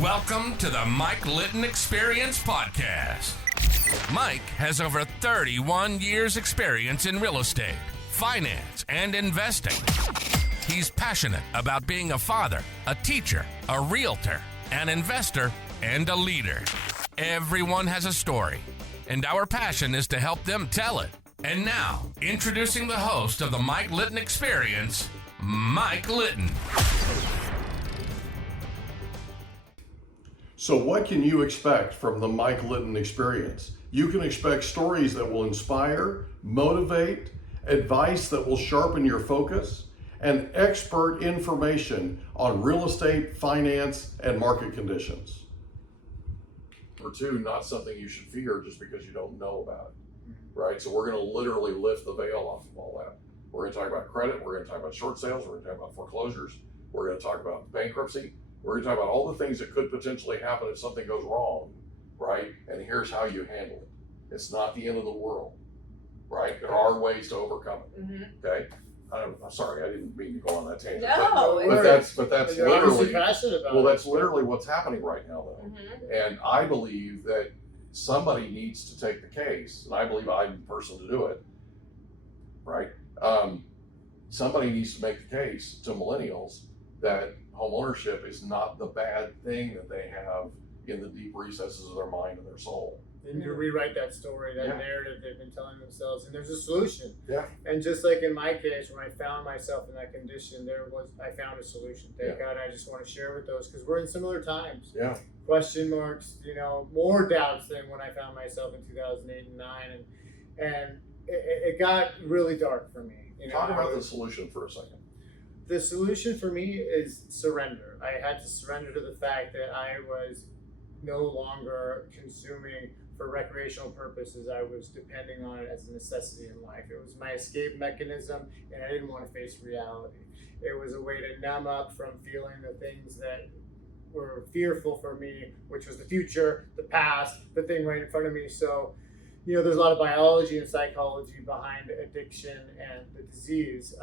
Welcome to the Mike Litton Experience Podcast. Mike has over 31 years experience in real estate, finance, and investing. He's passionate about being a father, a teacher, a realtor, an investor, and a leader. Everyone has a story, and our passion is to help them tell it. And now, introducing the host of the Mike Litton Experience, Mike Litton. So what can you expect from the Mike Litton Experience? You can expect stories that will inspire, motivate, advice that will sharpen your focus, and expert information on real estate, finance, and market conditions. Or two, not something you should fear just because you don't know about it, right? So we're going to literally lift the veil off of all that. We're going to talk about credit, we're going to talk about short sales, we're going to talk about foreclosures, we're going to talk about bankruptcy, we're going to talk about all the things that could potentially happen if something goes wrong, right? And here's how you handle it. It's not the end of the world, right? There are ways to overcome it, okay? I'm sorry, I didn't mean to go on that tangent. No, but that's literally passionate about that's literally what's happening right now, though. And I believe that somebody needs to take the case, and I believe I'm the person to do it, right? Somebody needs to make the case to millennials that home ownership is not the bad thing that they have in the deep recesses of their mind and their soul. And to rewrite that story, that narrative they've been telling themselves, and there's a solution. Yeah. And just like in my case, when I found myself in that condition, I found a solution. Thank God. I just want to share with those because we're in similar times. Yeah. Question marks, more doubts than when I found myself in 2008 and 9, and it got really dark for me. Talk about the solution for a second. The solution for me is surrender. I had to surrender to the fact that I was no longer consuming for recreational purposes. I was depending on it as a necessity in life. It was my escape mechanism, and I didn't want to face reality. It was a way to numb up from feeling the things that were fearful for me, which was the future, the past, the thing right in front of me. So, there's a lot of biology and psychology behind addiction and the disease.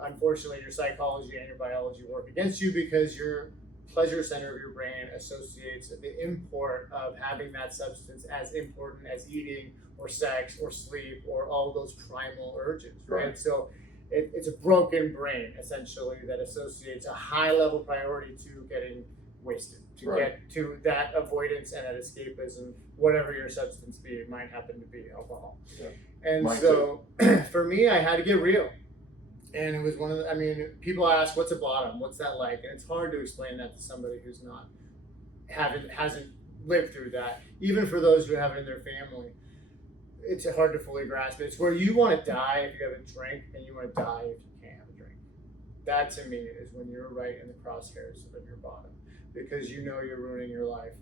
Unfortunately, your psychology and your biology work against you because your pleasure center of your brain associates the import of having that substance as important as eating or sex or sleep or all those primal urges, right? So it's a broken brain, essentially, that associates a high-level priority to getting wasted, to get to that avoidance and that escapism, whatever your substance be. It might happen to be alcohol. Yeah. And mine so for me, I had to get real. And it was people ask, what's a bottom? What's that like? And it's hard to explain that to somebody who's hasn't lived through that. Even for those who have it in their family, it's hard to fully grasp it. It's where you want to die if you have a drink, and you want to die if you can't have a drink. That to me is when you're right in the crosshairs of your bottom, because you're ruining your life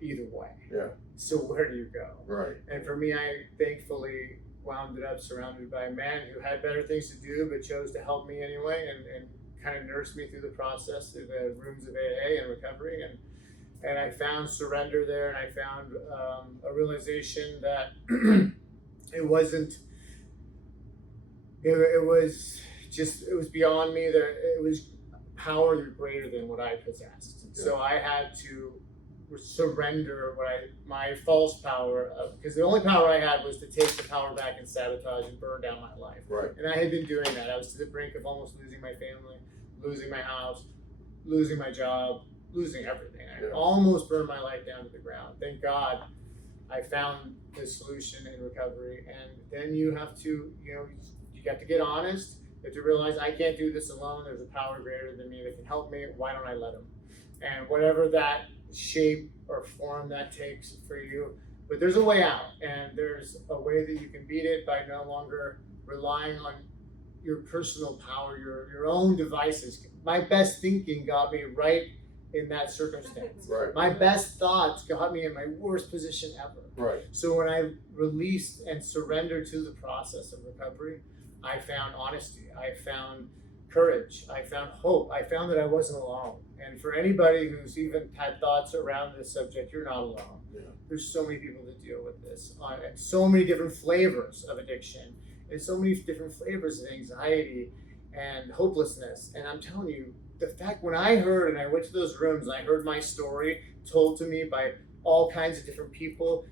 either way. Yeah. So where do you go? Right. And for me, I thankfully wound up surrounded by a man who had better things to do, but chose to help me anyway, and kind of nursed me through the process, through the rooms of AA and recovery, and I found surrender there, and I found a realization that it was beyond me. That it was power greater than what I possessed. Yeah. So I had to surrender my false power, because the only power I had was to take the power back and sabotage and burn down my life. Right. And I had been doing that. I was to the brink of almost losing my family, losing my house, losing my job, losing everything. I almost burned my life down to the ground. Thank God I found the solution in recovery. And then you have to, you have to get honest. You have to realize I can't do this alone. There's a power greater than me that can help me. Why don't I let him? And whatever that shape or form that takes for you, but there's a way out, and there's a way that you can beat it by no longer relying on your personal power, your own devices. My best thinking got me right in that circumstance. Right. My best thoughts got me in my worst position ever. Right. So when I released and surrendered to the process of recovery, I found honesty. I found courage. I found hope. I found that I wasn't alone. And for anybody who's even had thoughts around this subject, you're not alone. Yeah. There's so many people that deal with this, and so many different flavors of addiction, and so many different flavors of anxiety and hopelessness. And I'm telling you, the fact when I heard and I went to those rooms and I heard my story told to me by all kinds of different people,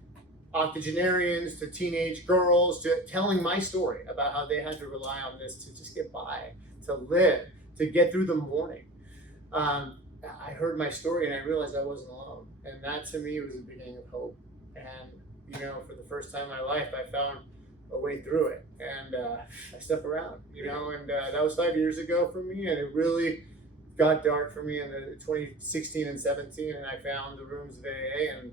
octogenarians to teenage girls, to telling my story about how they had to rely on this to just get by, to live, to get through the morning. I heard my story and I realized I wasn't alone. And that to me was the beginning of hope. And, you know, for the first time in my life, I found a way through it. And I stuck around, you know, and that was 5 years ago for me. And it really got dark for me in the 2016 and 17. And I found the rooms of AA. And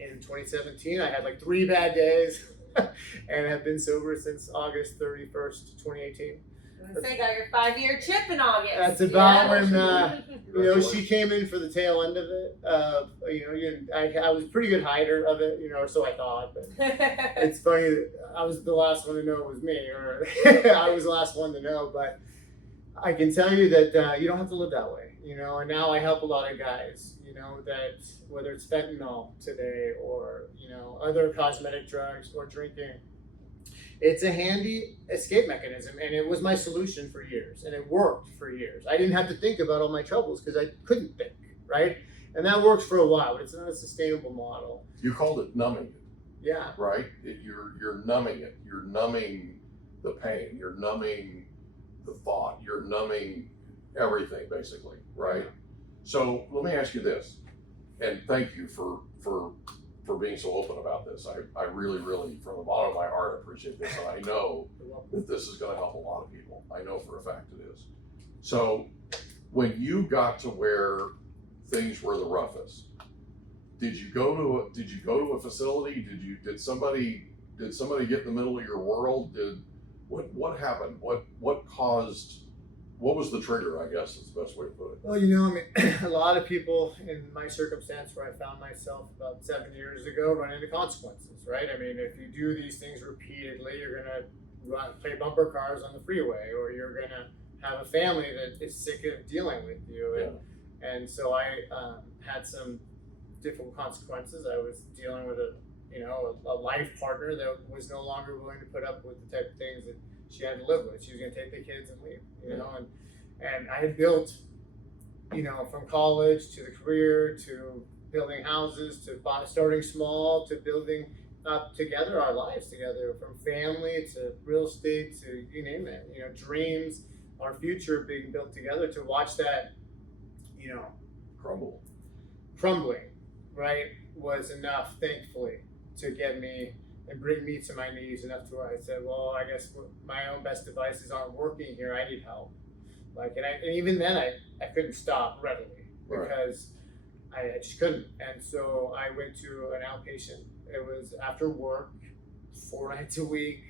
in 2017, I had like 3 bad days and have been sober since August 31st, 2018. So you got your 5-year chip in August. That's about when you know, she came in for the tail end of it. You know, I was a pretty good hider of it, you know, or so I thought. But it's funny that I was the last one to know it was me, or I was the last one to know. But I can tell you that you don't have to live that way, you know. And now I help a lot of guys, you know, that whether it's fentanyl today or, you know, other cosmetic drugs or drinking. It's a handy escape mechanism, and it was my solution for years, and it worked for years. I didn't have to think about all my troubles because I couldn't think, right? And that works for a while, but it's not a sustainable model. You called it numbing it. Yeah. Right? You're numbing it. You're numbing the pain. You're numbing the thought. You're numbing everything, basically, right? So let me ask you this, and thank you for being so open about this. I really, really, from the bottom of my heart, appreciate this. And I know that this is going to help a lot of people. I know for a fact it is. So when you got to where things were the roughest, did you go to a facility? Did somebody get in the middle of your world? What happened? What was the trigger, I guess is the best way to put it? Well, you know, I mean, a lot of people in my circumstance where I found myself about 7 years ago run into consequences, right? I mean, if you do these things repeatedly, you're going to play bumper cars on the freeway, or you're going to have a family that is sick of dealing with you. And so I had some difficult consequences. I was dealing with a life partner that was no longer willing to put up with the type of things that she had to live with. She was going to take the kids and leave, you know, and I had built, you know, from college to the career to building houses to starting small to building up together our lives together, from family to real estate to you name it, you know, dreams, our future being built together, to watch that, you know, crumbling, right, was enough, thankfully, to get me and bring me to my knees enough to where I said, well, I guess my own best devices aren't working here. I need help. Like, and even then I couldn't stop readily because I just couldn't. And so I went to an outpatient. It was after work, 4 nights a week,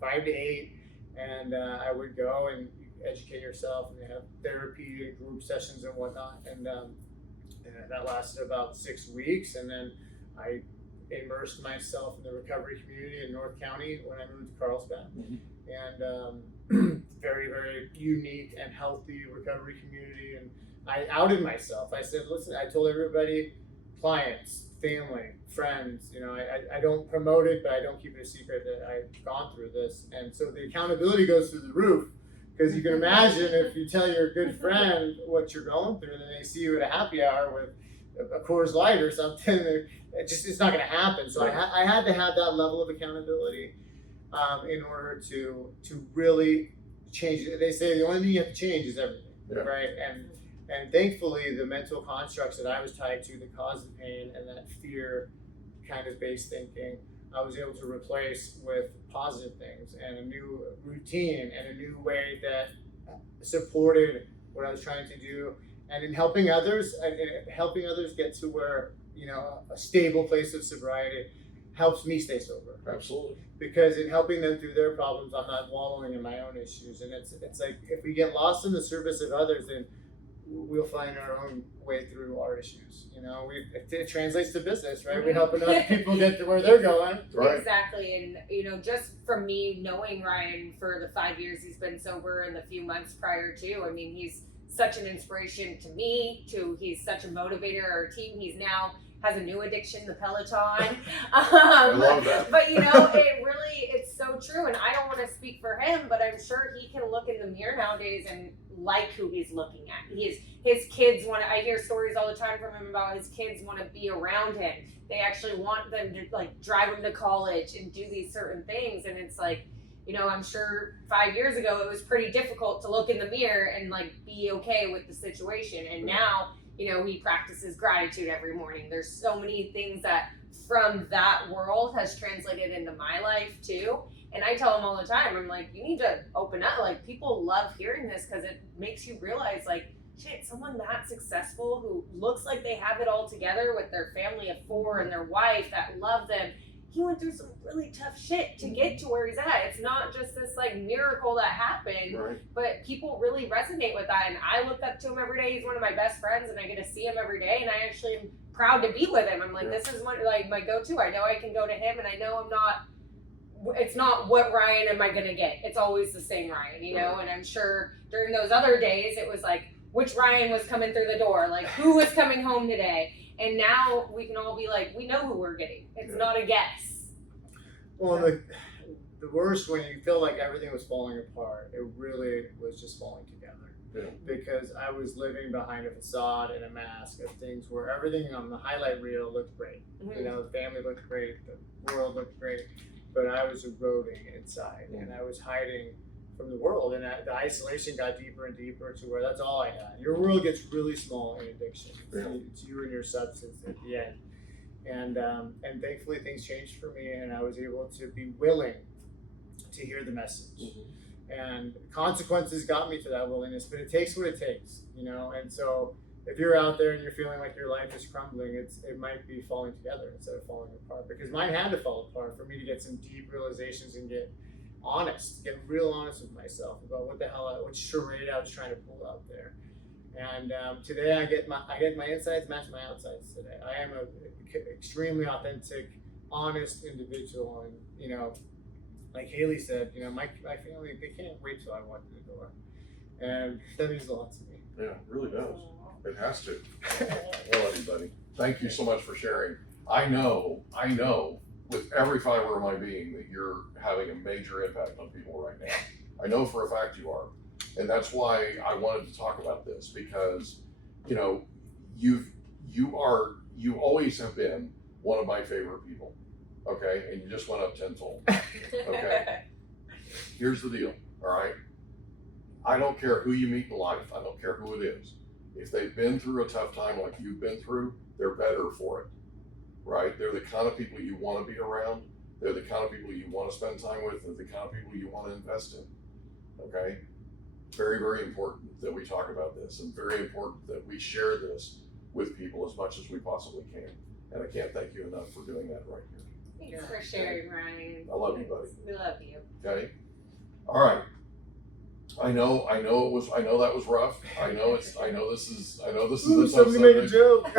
5 to 8. And I would go and educate yourself, and they have therapy and group sessions and whatnot. And that lasted about 6 weeks. And then I immersed myself in the recovery community in North County when I moved to Carlsbad. And very, very unique and healthy recovery community. And I outed myself. I said, listen, I told everybody, clients, family, friends, you know, I don't promote it, but I don't keep it a secret that I've gone through this. And so the accountability goes through the roof, because you can imagine if you tell your good friend what you're going through, and then they see you at a happy hour with a Coors Light or something, it's not going to happen. So I had to have that level of accountability in order to really change it. They say the only thing you have to change is everything, right? And thankfully, the mental constructs that I was tied to that caused the pain and that fear kind of based thinking, I was able to replace with positive things and a new routine and a new way that supported what I was trying to do. And in helping others get to where, you know, a stable place of sobriety helps me stay sober. Absolutely. Because in helping them through their problems, I'm not wallowing in my own issues. And it's like, if we get lost in the service of others, then we'll find our own way through our issues. You know, it translates to business, right? We help enough people get to where they're going. Right. Exactly. And, you know, just from me knowing Ryan for the 5 years he's been sober and the few months prior to, I mean, he's such an inspiration to me, he's such a motivator. Our team, he's now has a new addiction, the Peloton. I love that. But it's so true. And I don't want to speak for him, but I'm sure he can look in the mirror nowadays and like who he's looking at. His kids I hear stories all the time from him about his kids want to be around him. They actually want them to like drive him to college and do these certain things. And it's like, I'm sure 5 years ago it was pretty difficult to look in the mirror and like be okay with the situation. And now, he practices gratitude every morning. There's so many things that from that world has translated into my life too. And I tell him all the time, I'm like, you need to open up. Like, people love hearing this because it makes you realize, like, shit, someone that successful who looks like they have it all together with their family of 4 and their wife that love them, he went through some really tough shit to get to where he's at. It's not just this like miracle that happened, Right. but people really resonate with that. And I look up to him every day. He's one of my best friends and I get to see him every day. And I actually am proud to be with him. I'm like, this is my go-to. I know I can go to him and I know it's not what Ryan am I going to get. It's always the same Ryan, Right. and I'm sure during those other days, it was like, which Ryan was coming through the door? Like, who was coming home today? And now we can all be like, we know who we're getting. It's not a guess. Well, the worst when you feel like everything was falling apart, it really was just falling together. Yeah. Because I was living behind a facade and a mask of things where everything on the highlight reel looked great. Mm-hmm. The family looked great, the world looked great, but I was eroding inside and I was hiding from the world, and the isolation got deeper and deeper to where that's all I had. Your world gets really small in addiction. It's you and your substance at the end. And thankfully things changed for me, and I was able to be willing to hear the message. Mm-hmm. And consequences got me to that willingness, but it takes what it takes, And so if you're out there and you're feeling like your life is crumbling, it might be falling together instead of falling apart. Because mine had to fall apart for me to get some deep realizations and get real honest with myself about what charade I was trying to pull out there. And today I get my insides match my outsides today. I am an extremely authentic, honest individual, and like Haylie said, my family, they can't wait till I walk through the door, and that means a lot to me. Yeah, it really does. It has to. Well, everybody, thank you so much for sharing. I know, with every fiber of my being that you're having a major impact on people right now. I know for a fact you are. And that's why I wanted to talk about this, because, you always have been one of my favorite people. Okay. And you just went up tenfold. Okay. Here's the deal. All right. I don't care who you meet in life. I don't care who it is. If they've been through a tough time like you've been through, they're better for it. Right? They're the kind of people you want to be around. They're the kind of people you want to spend time with. They're the kind of people you want to invest in. Okay? Very, very important that we talk about this, and very important that we share this with people as much as we possibly can. And I can't thank you enough for doing that right here. Thanks for sharing, Ryan. I love you, buddy. We love you. Okay? All right. I know that was rough. I know this is a tough Somebody make a subject.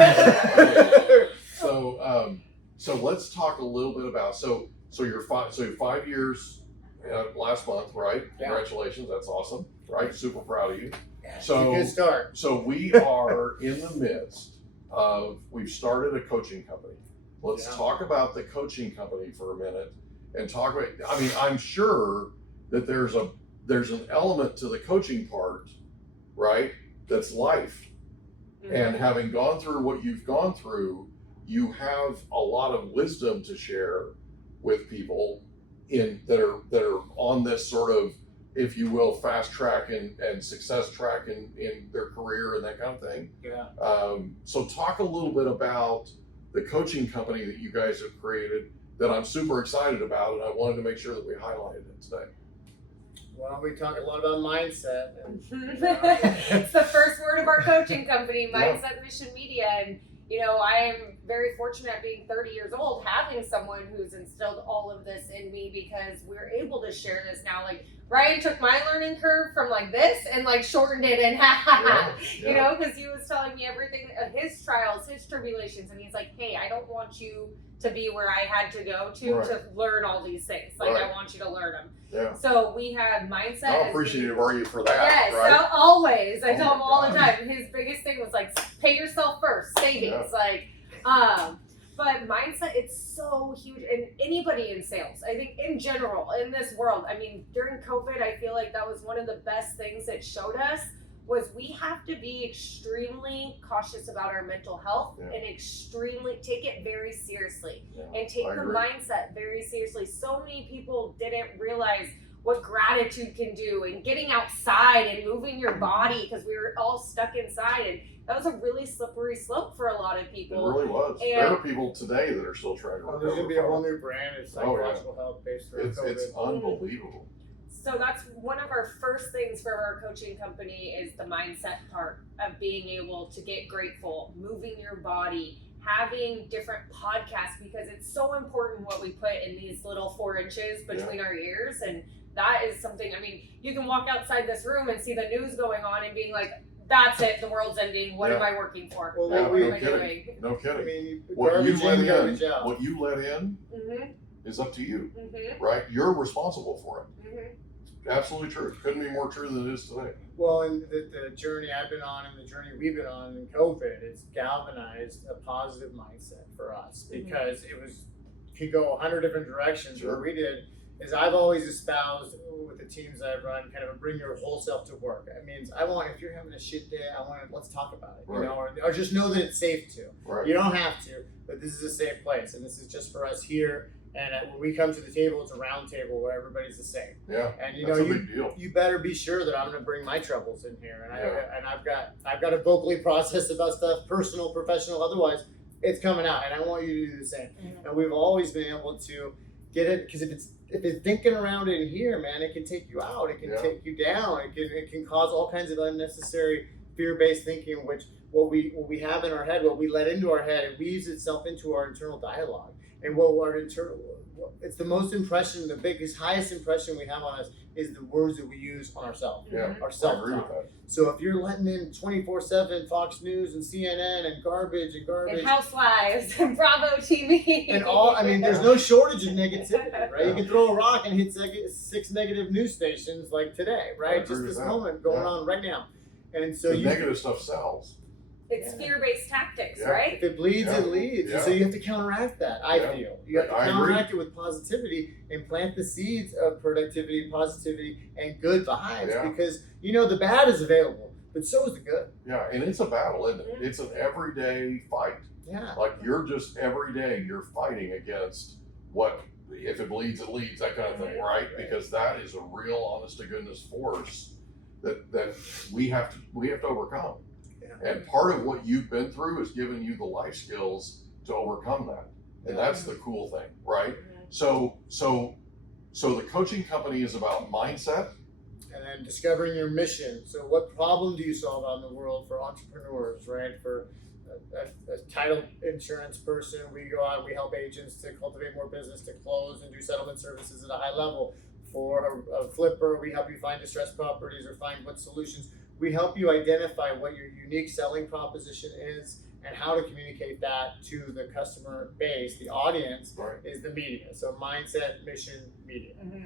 joke. So let's talk a little bit about you're 5 years last month, right? Yeah. Congratulations, that's awesome, right? Super proud of you. It's a good start. So we are in the midst of, we've started a coaching company. Let's talk about the coaching company for a minute and talk about, I'm sure that there's an element to the coaching part, right? That's life. Mm-hmm. And having gone through what you've gone through, you have a lot of wisdom to share with people that are on this sort of, if you will, fast track and success track in their career and that kind of thing. Yeah. So talk a little bit about the coaching company that you guys have created that I'm super excited about, and I wanted to make sure that we highlighted it today. Well, we talk a lot about mindset. It's the first word of our coaching company, Mindset Mission Media. And, I am very fortunate being 30 years old, having someone who's instilled all of this in me, because we're able to share this now. Like, Ryan took my learning curve from like this and like shortened it in half, because he was telling me everything, his trials, his tribulations. And he's like, hey, I don't want you to be where I had to go to learn all these things. Like, I want you to learn them. Yeah. So we have mindset. How appreciative are you for that? Yes, right? Always. I tell him all the time. His biggest thing was like, pay yourself first, savings. Yeah. Like, But mindset, it's so huge. And anybody in sales, I think in general, in this world, I mean, during COVID, I feel like that was one of the best things it showed us was we have to be extremely cautious about our mental health and extremely take it very seriously and take the mindset very seriously. So many people didn't realize what gratitude can do and getting outside and moving your body because we were all stuck inside, and that was a really slippery slope for a lot of people. It really was. And there are people today that are still trying to recover. There's going to be a whole new brand of psychological health based through COVID. It's unbelievable. So that's one of our first things for our coaching company is the mindset part of being able to get grateful, moving your body, having different podcasts, because it's so important what we put in these little 4 inches between our ears. And that is something, I mean, you can walk outside this room and see the news going on and being like, that's it, the world's ending. What am I working for? Well, what am I doing? No kidding. I mean, What you let garbage in is up to you, Mm-hmm. right? You're responsible for it. Mm-hmm. Absolutely true. Couldn't be more true than it is today. Well, and the journey I've been on and the journey we've been on in COVID, it's galvanized a positive mindset for us because it could go 100 different directions. Sure. What we did is I've always espoused with the teams I've run kind of a bring your whole self to work. It means if you're having a shit day, let's talk about it, you know, or just know that it's safe to. Right. You don't have to, but this is a safe place, and this is just for us here. And when we come to the table, it's a round table where everybody's the same. Yeah, and that's a big deal. You better be sure that I'm going to bring my troubles in here, and I've got to vocally process about stuff, personal, professional, otherwise it's coming out, and I want you to do the same. Mm-hmm. And we've always been able to get it because if it's thinking around in here, man, it can take you out, it can take you down, it can cause all kinds of unnecessary fear-based thinking, which what we have in our head, what we let into our head, it weaves itself into our internal dialogue. And it's the most impression, the biggest, highest impression we have on us is the words that we use on ourselves. Yeah, our self-talk. So if you're letting in 24/7 Fox News and CNN and garbage and Housewives and Bravo TV and there's no shortage of negativity, right? You can throw a rock and hit 6 negative news stations like today, right? Just this moment going on right now. And so negative stuff sells. It's fear-based tactics, right? If it bleeds, it leads. And so you have to counteract that, I feel. You have to counteract it with positivity and plant the seeds of productivity, positivity, and good vibes because, the bad is available, but so is the good. Yeah, and it's a battle, isn't it? It's an everyday fight. Yeah. Like you're just, every day you're fighting against if it bleeds, it leads, that kind of thing, right? Because that is a real honest-to-goodness force that we have to overcome. And part of what you've been through is giving you the life skills to overcome that. And that's the cool thing, right? So the coaching company is about mindset. And then discovering your mission. So what problem do you solve out in the world for entrepreneurs, right? For a title insurance person, we go out, we help agents to cultivate more business, to close and do settlement services at a high level. For a flipper, we help you find distressed properties or find what solutions. We help you identify what your unique selling proposition is and how to communicate that to the customer base. The audience is the media. So mindset, mission, media. Mm-hmm.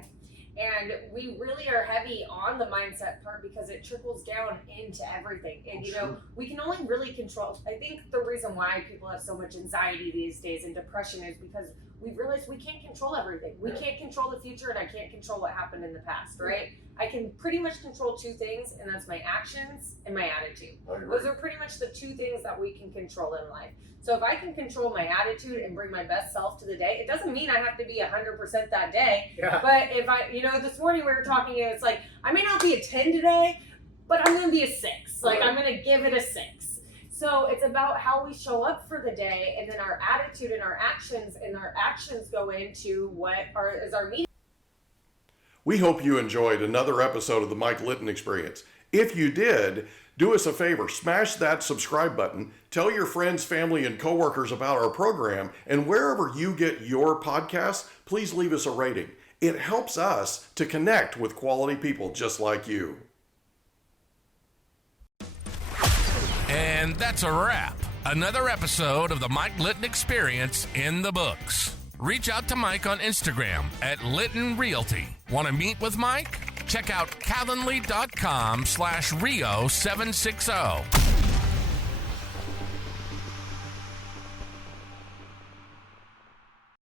And we really are heavy on the mindset part because it trickles down into everything. And, we can only really control. I think the reason why people have so much anxiety these days and depression is because we realize we can't control everything. We can't control the future, and I can't control what happened in the past, right? I can pretty much control 2 things, and that's my actions and my attitude. Those are pretty much the 2 things that we can control in life. So if I can control my attitude and bring my best self to the day, it doesn't mean I have to be 100% that day. Yeah. But if this morning we were talking, it's like, I may not be a 10 today, but I'm going to be a 6. Like, I'm going to give it a 6. So it's about how we show up for the day, and then our attitude and our actions go into what is our meeting. We hope you enjoyed another episode of the Mike Litton Experience. If you did, do us a favor, smash that subscribe button, tell your friends, family, and coworkers about our program, and wherever you get your podcasts, please leave us a rating. It helps us to connect with quality people just like you. And that's a wrap. Another episode of the Mike Litton Experience in the books. Reach out to Mike on Instagram at Litton Realty. Want to meet with Mike? Check out calendly.com/Rio760.